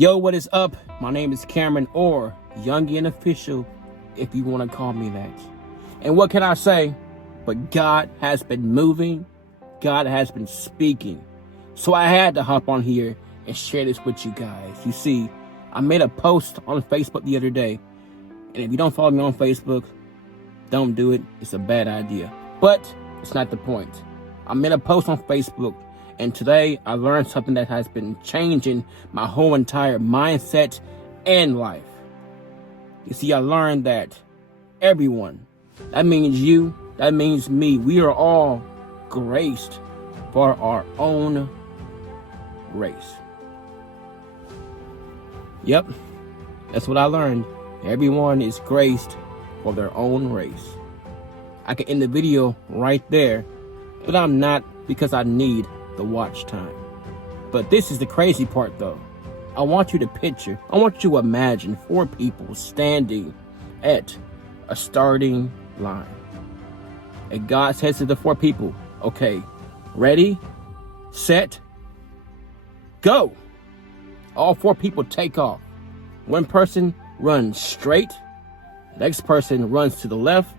Yo, what is up? My name is Cameron, or Youngian Official, if you want to call me that. And what can I say? But God has been moving. God has been speaking. So I had to hop on here and share this with you guys. You see, I made a post on Facebook the other day. And if you don't follow me on Facebook, don't do it. It's a bad idea. But it's not the point. I made a post on Facebook. And today I learned something that has been changing my whole entire mindset and life. You see, I learned that everyone, that means you, that means me, we are all graced for our own race. Yep, that's what I learned. Everyone is graced for their own race. I can end the video right there, but I'm not, because I need the watch time. But this is the crazy part though. I want you to imagine 4 people standing at a starting line. And God says to the 4 people, okay, ready, set, go. All 4 people take off. One person runs straight, next person runs to the left,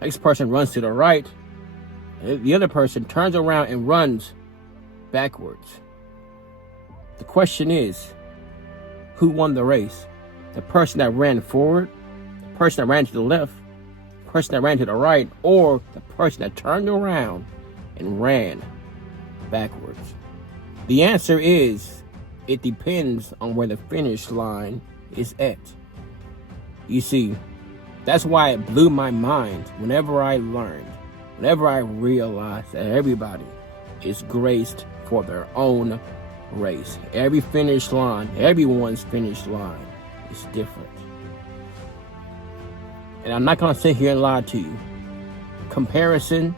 next person runs to the right, and the other person turns around and runs backwards. The question is, who won the race? The person that ran forward, the person that ran to the left, the person that ran to the right, or the person that turned around and ran backwards? The answer is, it depends on where the finish line is at. You see, that's why it blew my mind whenever I realized that everybody is graced for their own race. Every finish line, everyone's finish line is different. And I'm not going to sit here and lie to you. Comparison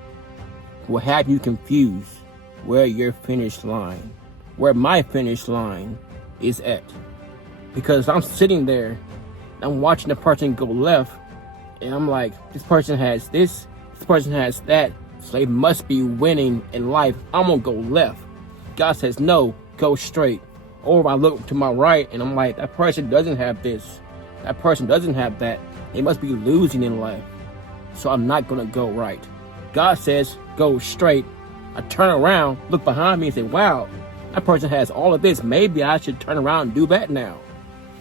will have you confused where your finish line, where my finish line is at. Because I'm sitting there, I'm watching the person go left, and I'm like, this person has this person has that, so they must be winning in life. I'm gonna go left. God says, no, go straight. Or I look to my right and I'm like, that person doesn't have this. That person doesn't have that. They must be losing in life. So I'm not gonna go right. God says, go straight. I turn around, look behind me and say, wow, that person has all of this. Maybe I should turn around and do that now.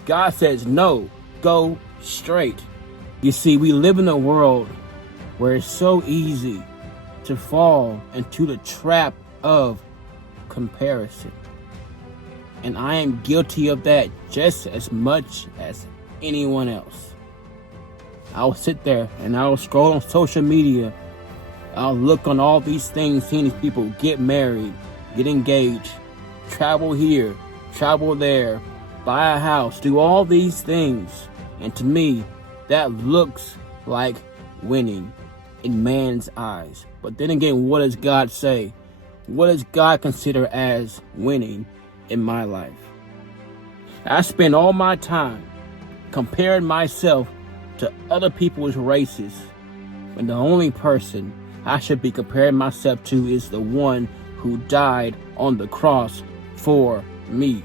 God says, no, go straight. You see, we live in a world where it's so easy to fall into the trap of comparison. And I am guilty of that just as much as anyone else. I'll sit there and I'll scroll on social media. I'll look on all these things, seeing these people get married, get engaged, travel here, travel there, buy a house, do all these things. And to me, that looks like winning in man's eyes. But then again, what does God say? What does God consider as winning in my life? I spend all my time comparing myself to other people's races, when the only person I should be comparing myself to is the one who died on the cross for me.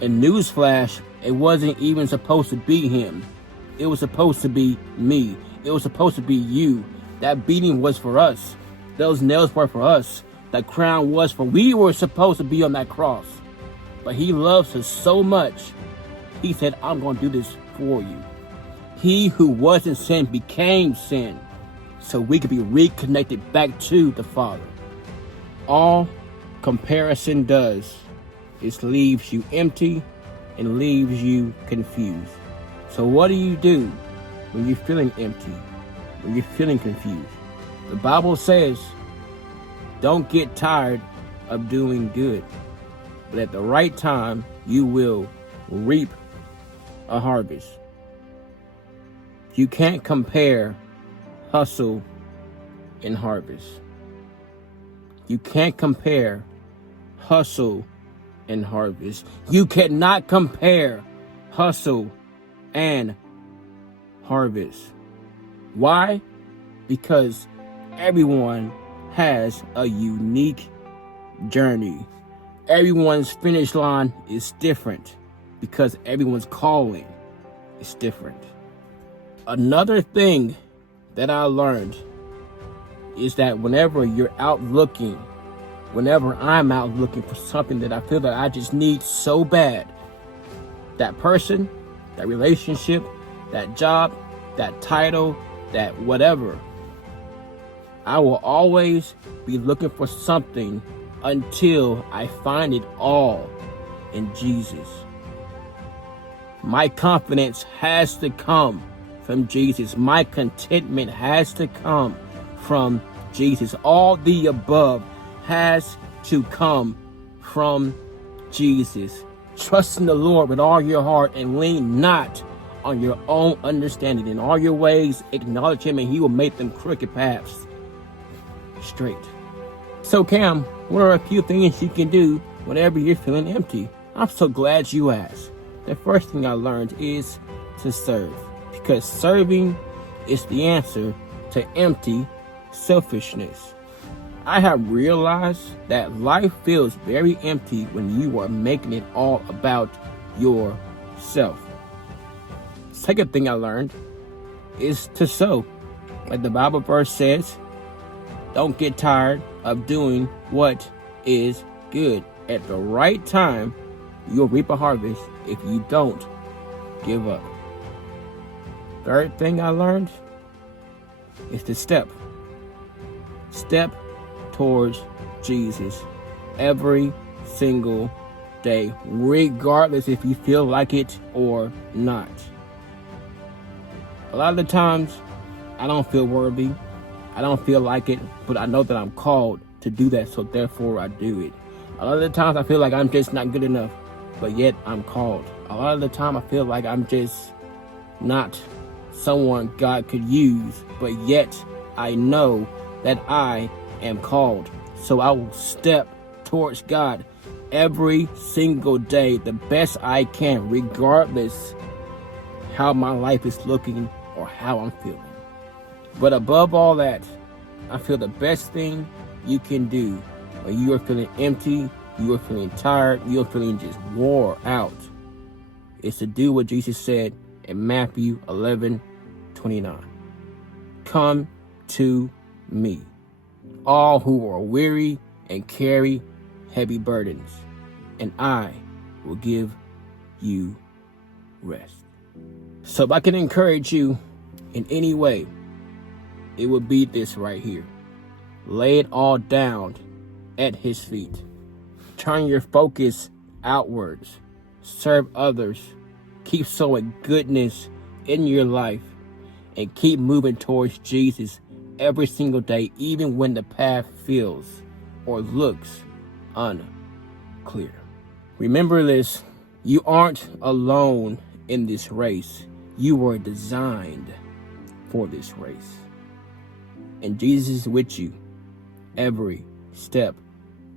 And newsflash, it wasn't even supposed to be him. It was supposed to be me. It was supposed to be you. That beating was for us. Those nails were for us. That crown was for, we were supposed to be on that cross. But he loves us so much. He said, I'm going to do this for you. He who wasn't sin became sin, so we could be reconnected back to the Father. All comparison does is leaves you empty and leaves you confused. So what do you do when you're feeling empty, when you're feeling confused? The Bible says, don't get tired of doing good, but at the right time, you will reap a harvest. You can't compare hustle and harvest. You can't compare hustle and harvest. You cannot compare hustle and harvest. Why? Because everyone has a unique journey. Everyone's finish line is different. because everyone's calling is different. Another thing that I learned is that whenever you're out looking, whenever I'm out looking for something that I feel that I just need so bad, that person, that relationship, that job, that title, that whatever, I will always be looking for something until I find it all in Jesus. My confidence has to come from Jesus. My contentment has to come from Jesus. All the above has to come from Jesus. Trust in the Lord with all your heart and lean not on your own understanding. In all your ways, acknowledge Him and He will make them crooked paths straight. So Cam, what are a few things you can do whenever you're feeling empty? I'm so glad you asked. The first thing I learned is to serve, because serving is the answer to empty selfishness. I have realized that life feels very empty when you are making it all about yourself. Second thing I learned is to sow. Like the Bible verse says, don't get tired of doing what is good. At the right time, you'll reap a harvest if you don't give up. Third thing I learned is to step towards Jesus every single day, regardless if you feel like it or not. A lot of the times, I don't feel worthy. I don't feel like it, but I know that I'm called to do that, so therefore I do it. A lot of the times I feel like I'm just not good enough, but yet I'm called. A lot of the time I feel like I'm just not someone God could use, but yet I know that I am called. So I will step towards God every single day the best I can, regardless how my life is looking or how I'm feeling. But above all that, I feel the best thing you can do when you are feeling empty, you are feeling tired, you are feeling just wore out, is to do what Jesus said in Matthew 11:29. Come to me, all who are weary and carry heavy burdens, and I will give you rest. So if I can encourage you in any way, it would be this right here. Lay it all down at His feet. Turn your focus outwards. Serve others. Keep sowing goodness in your life. And keep moving towards Jesus every single day, even when the path feels or looks unclear. Remember this, you aren't alone in this race. You were designed for this race. And Jesus is with you every step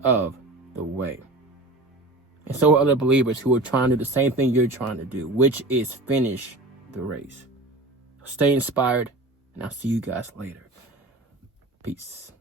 of the way. And so are other believers who are trying to do the same thing you're trying to do, which is finish the race. Stay inspired, and I'll see you guys later. Peace.